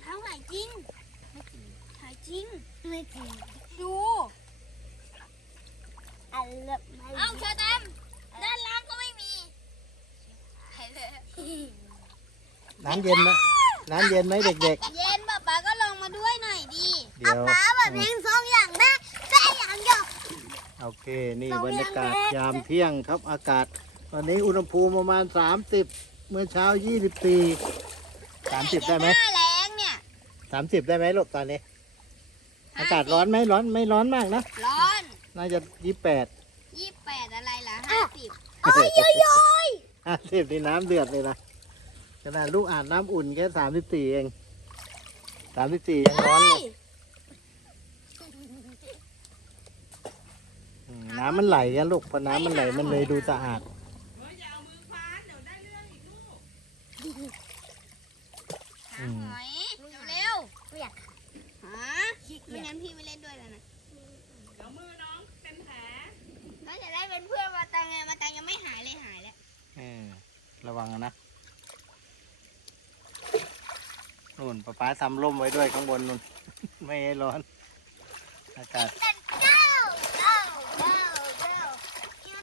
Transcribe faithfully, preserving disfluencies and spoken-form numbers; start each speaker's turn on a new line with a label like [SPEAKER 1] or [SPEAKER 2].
[SPEAKER 1] เท้าหายจริงไม่จริงหายจริงไม่จริงดูอันเล็บเอ้าเชอร์แตมด้านล่างก็ไม่มีหายเลย
[SPEAKER 2] น้ำเย็นไหมน้ำเย็นไหมเด็ก
[SPEAKER 1] เย็นป๊าป๊าก็ลงมาด้วยหน่อยดี
[SPEAKER 2] ๆ เดี๋ยว
[SPEAKER 1] ป๊าแบบเพลงสองอย่างแม่แม่อย่างเดียว
[SPEAKER 2] โอเค นี่บรรยากาศยามเที่ยงครับอากาศ ตอนนี้อุณหภูมิประมาณ สามสิบ เมื่อเช้า ยี่สิบสี่ สามสิบได้ไหม
[SPEAKER 1] หน้าแรงเนี่ย
[SPEAKER 2] สามสิบได้ไหมลูกตอนนี้ อากาศร้อนไหมร้อนไม่ร้อนมากนะ
[SPEAKER 1] ร้อน
[SPEAKER 2] น่าจะยี่สิบแปด
[SPEAKER 1] ยี่สิบแปดอะไรล่ะห้าสิบ
[SPEAKER 2] โอ้ยโยโย่ห้าสิบนี่น้ำเดือดเลยนะขนาดลูกอาบน้ำอุ่นแค่สามสิบสี่เองสามสิบสี่ยังร้อนเลยอืมน้ำมันไหลกันลูกพอน้ำมันไหลมันเลยดูสะอาด
[SPEAKER 1] หาหอยเร็วๆอยากหาไม่งั้นพี่ไม่เล่นด้วยแล้วนะเดี๋ยวมือน้องเป็นแผลถ้าจะได้เป็นเพื่อนมาตังไงมาตังยังไม่หายเลยหายแล้ว
[SPEAKER 2] เออระวังนะนู่นป๊าป๊าทำร่มไว้ด้วยข้างบนนู่น ไม่ให้ร้อน อากาศ
[SPEAKER 1] ดัน